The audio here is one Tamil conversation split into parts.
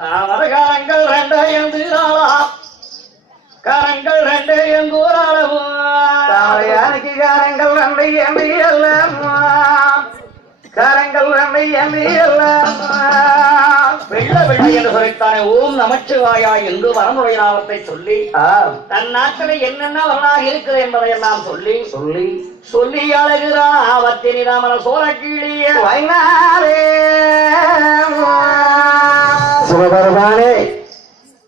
கரங்கள் ரெண்டு என்று கரங்கள் ரெண்டு எங்கூராளவோ யானைக்கு கரங்கள் ரெண்டு என்று எல்லாம் கரங்கள் ரெண்டு என்று எல்லாம் வெள்ள வெள்ள என்று சொல்லித்தானே ஓம் நமச்சிவாயா என்று வரமுறை நாமத்தை சொல்லி தன் நாட்டில் என்னென்ன வரலாறு இருக்கிறது என்பதை எல்லாம் சொல்லி சொல்லி சொல்லி அழகிறான் அவத்தினி ராமன சோழக்கீழிய சிவபெருமானே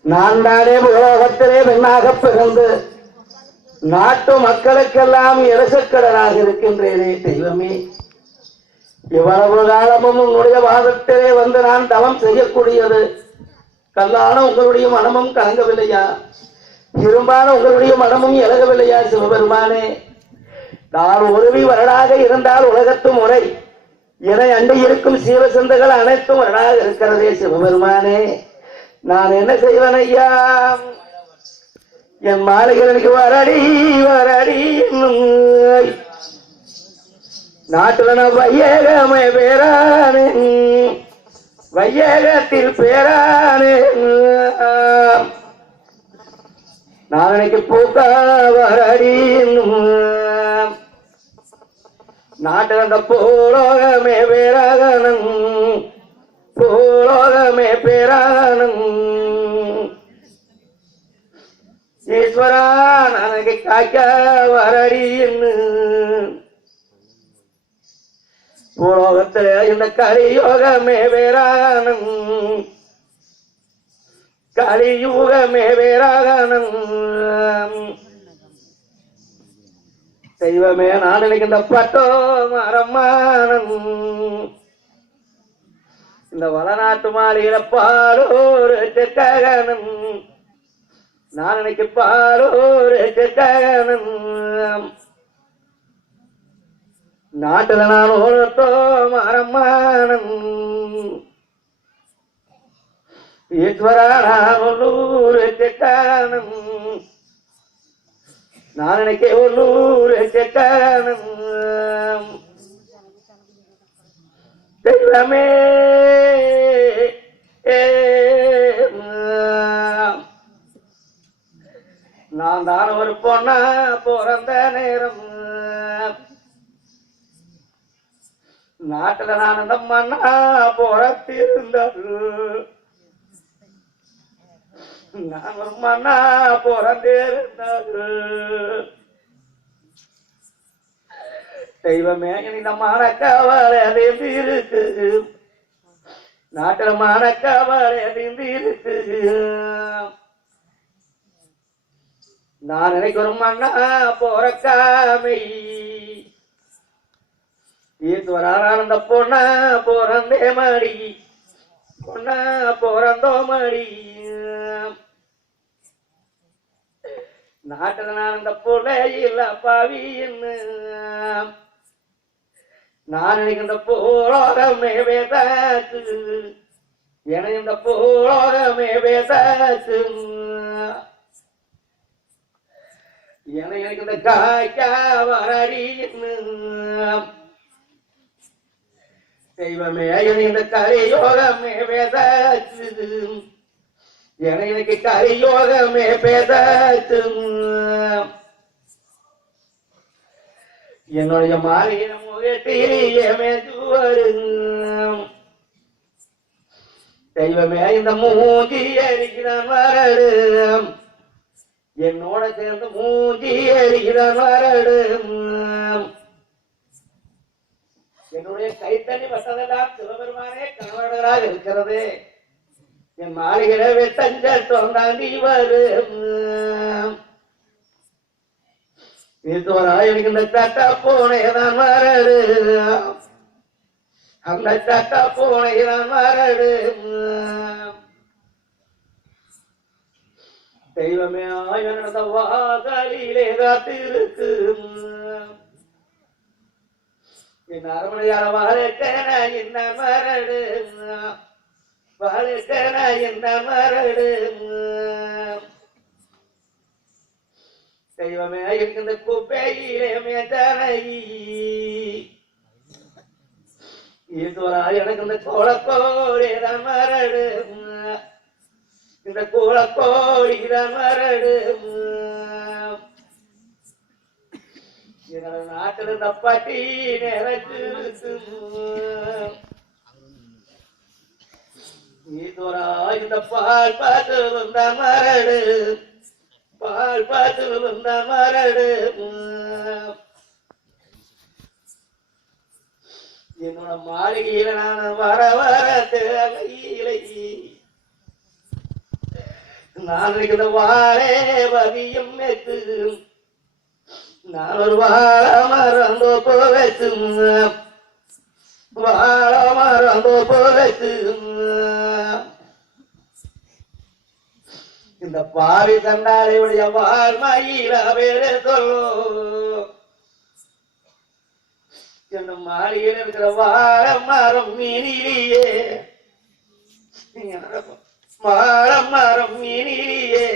நான் தானே உலகத்திலே பெண்ணாக பிறந்து நாட்டு மக்களுக்கெல்லாம் இரசக்கடனாக இருக்கின்றேனே தெய்வமே இவ்வளவு காலமும் உன்னுடைய வாதத்திலே வந்து நான் தவம் செய்யக்கூடியது கல்லான உங்களுடைய மனமும் கலங்கவில்லையா இரும்பான உங்களுடைய மனமும் இழகவில்லையா சிவபெருமானே நான் உருவி வரடாக இருந்தால் உலகத்து முறை என அண்டை இருக்கும் சீவசந்துகள் அனைத்தும் வரடாக இருக்கிறதே சிவபெருமானே நான் என்ன செய்வேன் ஐயா என் மாளிகைக்கு வரடி வரடி நாட்டுல நான் வையகமே பேரானே வையகத்தில் பேரானே நாளைக்கு பூக்கா வரடி நாட்டுல அந்த பூலோகமே பேராகணும் பூலோகமே பேராகணும் ஈஸ்வரா நாளைக்கு காய்க்க வரடி பூலோகத்தில் இந்த கலியோகமே வேறாகணும் கலியுகமே வேறாகணும் தெய்வமே நான் நினைக்கின்ற பட்டோ மரமானம் இந்த வளநாட்டு மாளிகையில பாலோரு செக்ககனும் நான் நினைக்க பாலோரு செக்ககனும் நாட்டுல நான் ஓரத்தோ மரமானம் ஈஸ்வரா நான் ஒன்னூறு செக்கானம் நான் நினைக்க ஒன்னூறு செக்கானம் தெய்வமே நான் தான் ஒரு பொண்ணா பிறந்த நேரம் நாட்டுல நான் அந்த மண்ணா பிறந்திருந்தாள் நான் ஒரு மண்ணா பிறந்திருந்தாள் தெய்வமே இந்த மனக்கவலை அதிர்ந்து இருக்கு நாட்டுல மனக்கவலை அதிர்ந்து இருக்கு நான் நினைக்க ஒரு மண்ணா பிறக்காமை ஈஸ்வரானந்த பொண்ணா பிறந்தே மடி பொண்ணா பிறந்தோ மடி நாட்டுல நான் அந்த பொண்ணை இல்ல பாவின்னு நான் நினைக்கின்ற போலோகமே வேதாச்சு என இந்த போலோகமே வேதாச்சு எனக்கு இந்த காய்க்கா வரடின்னு தெய்வமே இந்த கரியோகமே வேதாச்சு எனக்கு கரியோகமே பேதாச்சு என்னுடைய மாறின முகத்திரியமே துவரு தெய்வமே இந்த மூஞ்சி அடிக்கிறான் வரடு என்னோட சேர்ந்து மூஞ்சி அடிக்கிறான் வரடு என்னுடைய கைத்தறி வசதெல்லாம் சிவபெருமானே கணவர்களாக இருக்கிறது என் மாளிகளை வெட்டஞ்சட்டம் தாண்டி வரும் எனக்கு இந்த சட்டா பூனைதான் வரடு அந்த சட்டா பூனைதான் வரடு தெய்வமே ஆயனத வாசலிலே காத்திருக்கு என் அரவணையார வாழக்கேன என்ன மரடு வாழக்கேன என்ன மரடு தெய்வமே இந்த குப்பையிலே மேதனை ஈஸ்வரா எனக்கு இந்த கோலக்கோரேதான் மரடு இந்த கூலக்கோழிதான் மரடு எங்களோட நாட்டில் தப்பாட்டி நினைச்சு நீதோரா இந்த பால் பார்த்து வந்த மரடு பால் பார்த்து வந்த மரடு என்னோட மாளிகையில நான் வர வர தேவையிலை நான் இருக்கிற வாழே வதியும் வெத்து நான் ஒரு வாழ மறந்தோ போவச்சு வாழ மறந்தோ போவச்சு இந்த பாவி கண்டாளையுடைய வாழ்மையில வேறு சொல்லோ என்ன மாளிகையில் இருக்கிற வாழ மரம் மீனிலேயே வாழ மரம் மீனிலேயே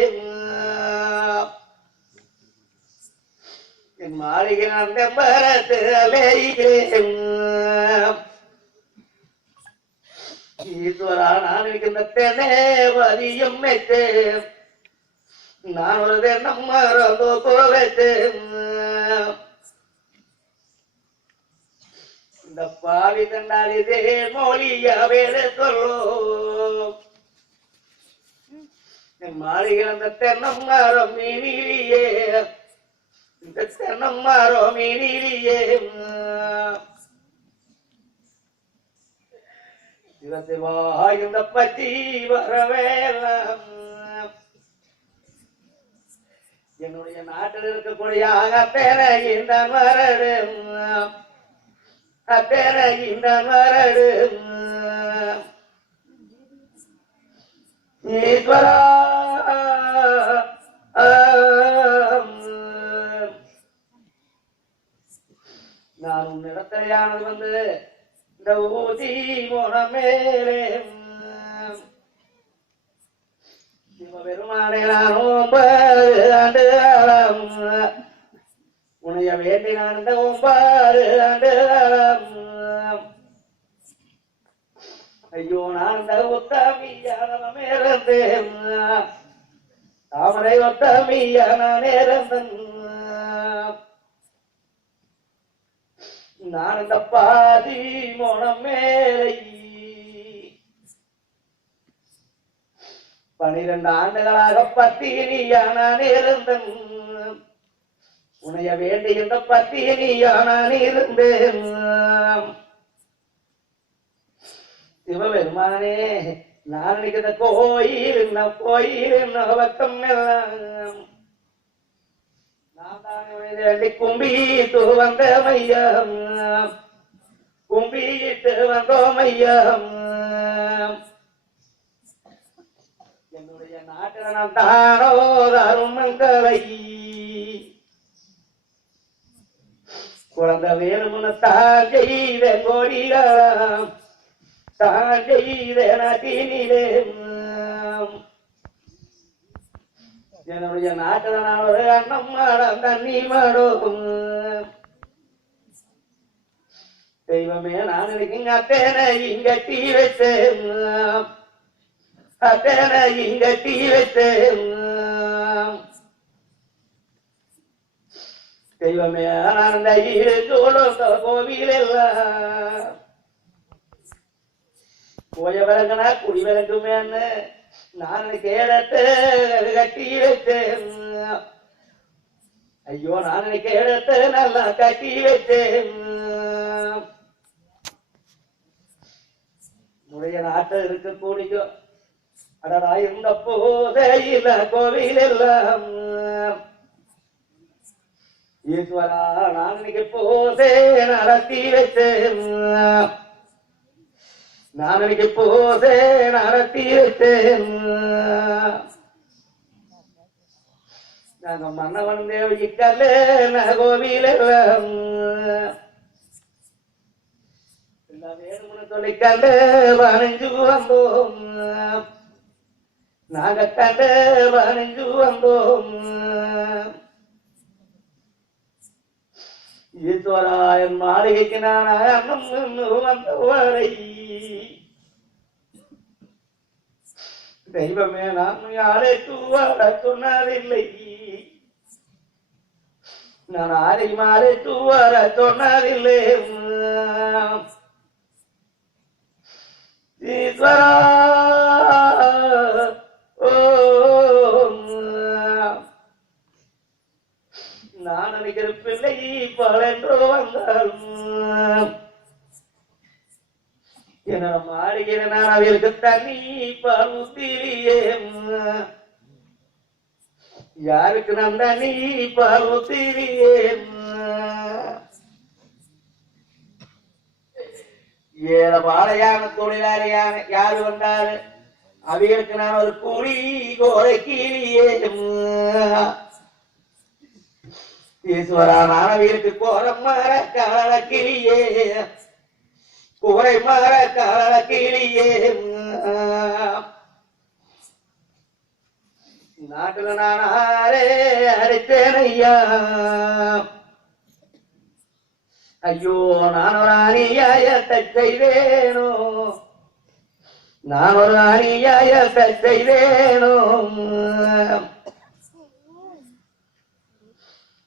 என் மாளிகை அந்த மரத்து அலைகிறேன் ஈஸ்வரா நான் இருக்கின்ற தெனே வதியும் வைத்தேன் நான் ஒரு தென்னம் மறந்தோ போவேன் இந்த பாவி கண்டாலிதே மொழியா வேறு சொல்லோ என் மாளிகை அந்த தென்னம் மரம் மீனிலேயே இந்த தென்னம் மரம் மீனிலேயே சிவசிவா இந்த பத்தி வரவேலாம் என்னுடைய நாட்டில் இருக்கக்கூடிய அத்தனை இந்த மரடு அத்தனை இந்த மரடு ஈஸ்வரா நான் உன்னிடத்திலேயானது வந்து இந்த ஊதி முனமேலே பெருமானே நான் 9 ஆண்டு காலம் உனைய வேண்டி நான் இந்த 9 ஆண்டு காலம் ஐயோ நான் இந்த உத்தமியான இருந்தேன் தாமரை உத்தமியான இருந்தேன் நான் இந்த பாதி மோனம் மேலை 12 ஆண்டுகளாக பத்தினியா நான் இருந்தேன் உனைய வேண்டுகின்ற பத்தினியா நான் இருந்தேன் சிவபெருமானே நான் நினைக்கிற கோயில் பக்கம் எல்லாம் கும்பிட்டு வந்த மையம் கும்பிட்டு வந்தோ மையம் என்னுடைய நாட்டில் நான் தானோ தருமங்கலை குழந்தை வேணும்னு தான் செய்த கோடிலாம் தான் செய்த நாட்டினிலே என்னுடைய நாட்டில் நான் ஒரு அண்ணம் மாடம் தண்ணி மாடும் தெய்வமே நான் நினைக்கிங்க அத்தனை இங்க டீ வச்சேன் அத்தனை இங்க டீ வச்சேன் தெய்வமே நான் இந்த கோவில் எல்லாம் கோய விளங்குனா குடி விளங்குமேன்னு நான் கேடத்து கட்டி வச்சேன் ஐயோ நான் கேடத்து நல்லா கட்டி வச்சேன் உடைய நாட்டில் இருக்கக்கூடிய அடடா இருந்த போதே இல்ல கோவில் எல்லாம் ஈஸ்வரா நான் போதே நடத்தி வச்சேன் நான் போதே நடத்தி வச்சேன் நாங்க மன்னவன் தேவிக்கல்ல கோவில் எல்லாம் வேணும்னு சொல்லிக்கண்டு 15 வந்தோம் நாங்க கண்டு 15 வந்தோம் ஈஸ்வராயன் மாளிகைக்கு நான் அண்ணம் வந்த வரை தெய்வமே நான் யாரை தூவாட சொன்னதில்லை, நான் ஆரை மாலை தூவாட சொன்னதில்லை. ஈஸ்வரா ஓ நான் நினைக்கிற பிள்ளை பலன்றோ வந்தாலும் என்ன மாடுகிற நான் அவருக்கு தண்ணி பாலூத்திரியே, யாருக்கு நான் தண்ணி பாலூத்திரியே. ஏழ பாளையான தொழிலாளியான யாரு வந்தாரு அவைகளுக்கு நான் ஒரு கூலி கோரை கீழியே. ஈஸ்வரா நான் அவைகளுக்கு கோரம் மர கால கிளியே, கூரை மர கால கிளியே. நாட்டுல நான் ஆரே அடித்தேன் ஐயா, ஐயோ நான் ஒரு அநியாயத்தை செய்தேனோ, நான் ஒரு அநியாயத்தை செய்தேனோ.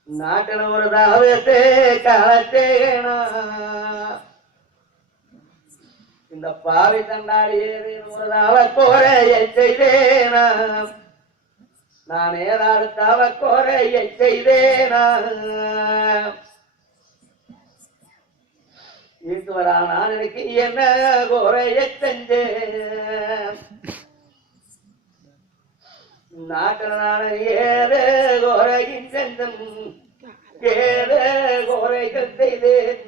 நாட்டில் ஒரு தாவத்தை காலத்தேனா, இந்த பாவை தண்டாடி ஒரு தாவ கோரையை செய்தேனா, நான் ஏதாவது தாவ கோரையை செய்தேனா. ஈஸ்வரா நான் எனக்கு என்ன கோரையை செஞ்சேன், நாட்டில் நான் ஏழு கோரையின் செஞ்சம், ஏழு கோரைகள் செய்தேன்.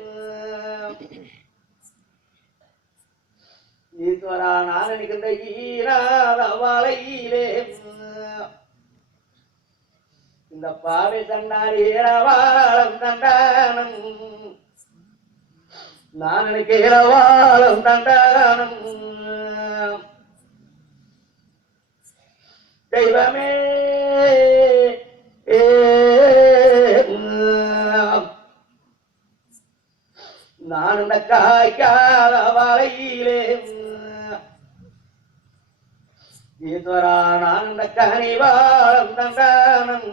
ஈஸ்வரா நான் நினைக்கின்ற ஈராத வாழையிலே இந்த பாவை தண்டாடி ஏறவாளம் தண்டானம், நான் நினைக்க ஏறவாளம் தண்டானம். தெய்வமே நான் இந்த காய்க்காத வாழையிலே, ஈஸ்வரா நான் இந்த கனிவாளம் தண்டானம்,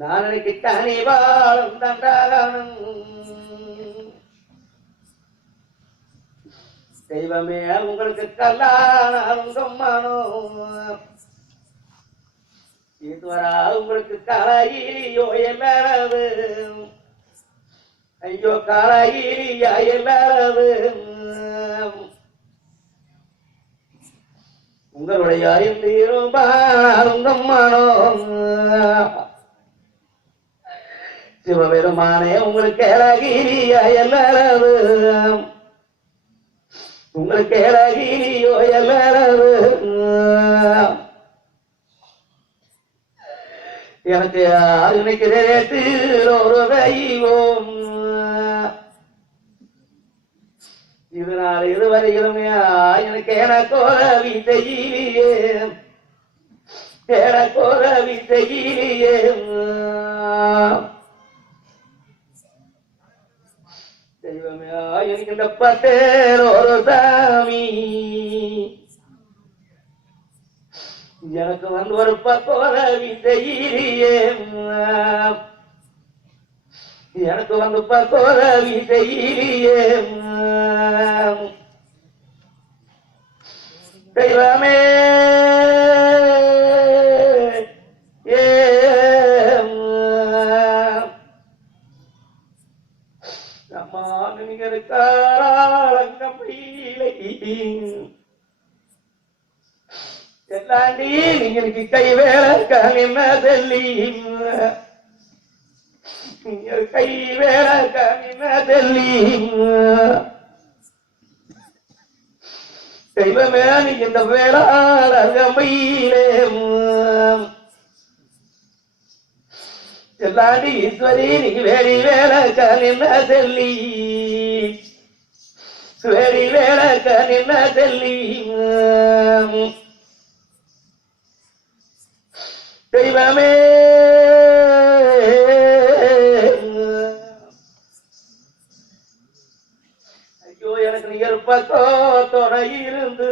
நான் எனக்கு கனிவாளம் தண்டானம். தெய்வமே உங்களுக்கு கல்லானம் மனோ, ஈஸ்வரா உங்களுக்கு காலாயிரியோ எல்லாரவு, ஐயோ காலாயிரியா எல்லாரவு. உங்களுடைய அருந்தீருமானோ சிவபெருமானே உங்களுக்கு ஏலகிரியா எல்லாரவு, உங்களுக்கு ஏலகிரியோ எல்லாரவு. எனக்கு நினைக்கிறேன் ஒரு தெய்வம், இதனால் இதுவரையிலும் எனக்கு எனக்கோரவி செய்யிலே, எனக்கோரவி செய்யிலே. தெய்வமே எனக்கு இந்த பட்டேர் ஒரு சாமி, எனக்கு வந்து ஒரு பக்கோரவி செய்யிலே, எனக்கு வந்து பக்கோரவி செய்யிலே. தெய்வமே அம்மா நீங்களுக்காரங்கம்பையிலை எல்லாண்டி நீங்களுக்கு கை வேலை என்ன சொல்லி, கை வேலை என்ன சொல்லி. தெய்வமே நீ இந்த வேளாண்மையிலே எல்லாண்டி ஈஸ்வரி நீங்க வேடி வேலை என்ன சொல்லி, வேடி வேலை என்ன சொல்லி. தெய்வமே ஐயோ எனக்கு நீ பக்கோ துணை இருந்து